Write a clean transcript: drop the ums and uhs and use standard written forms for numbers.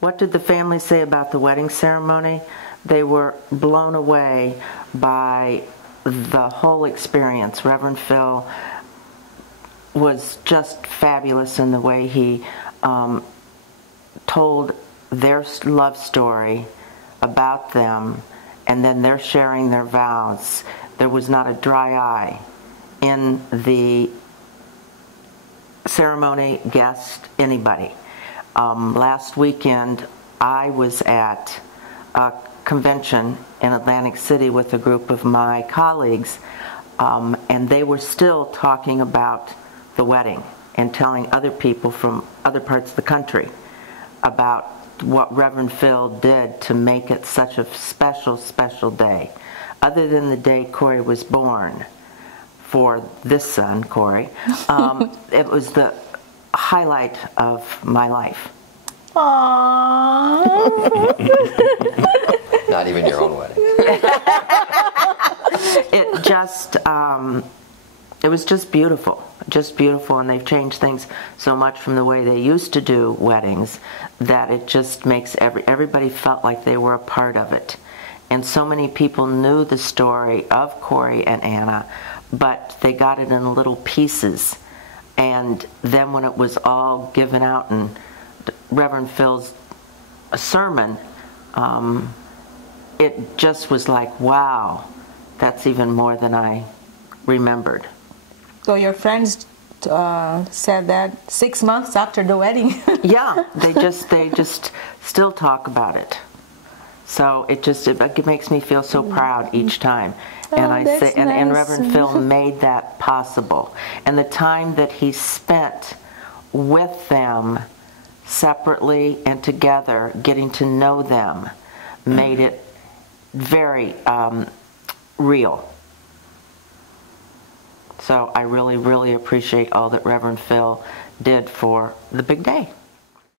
What did the family say about the wedding ceremony? They were blown away by the whole experience. Reverend Phil was just fabulous in the way he told their love story about them, and then they're sharing their vows. There was not a dry eye in the ceremony, guest, anybody. Last weekend, I was at a convention in Atlantic City with a group of my colleagues, and they were still talking about the wedding and telling other people from other parts of the country about what Reverend Phil did to make it such a special, special day. Other than the day Corey was born, for this son, Corey, it was the highlight of my life. Aww. Not even your own wedding. It just, it was just beautiful, and they've changed things so much from the way they used to do weddings that it just makes everybody felt like they were a part of it. And so many people knew the story of Corey and Anna, but they got it in little pieces. And then when it was all given out in Reverend Phil's sermon, it just was like, wow, that's even more than I remembered. So your friends said that 6 months after the wedding? Yeah, they just still talk about it. So it makes me feel so proud each time. And I say, and Reverend Phil made that possible. And the time that he spent with them separately and together, getting to know them, made it very real. So I really, really appreciate all that Reverend Phil did for the big day.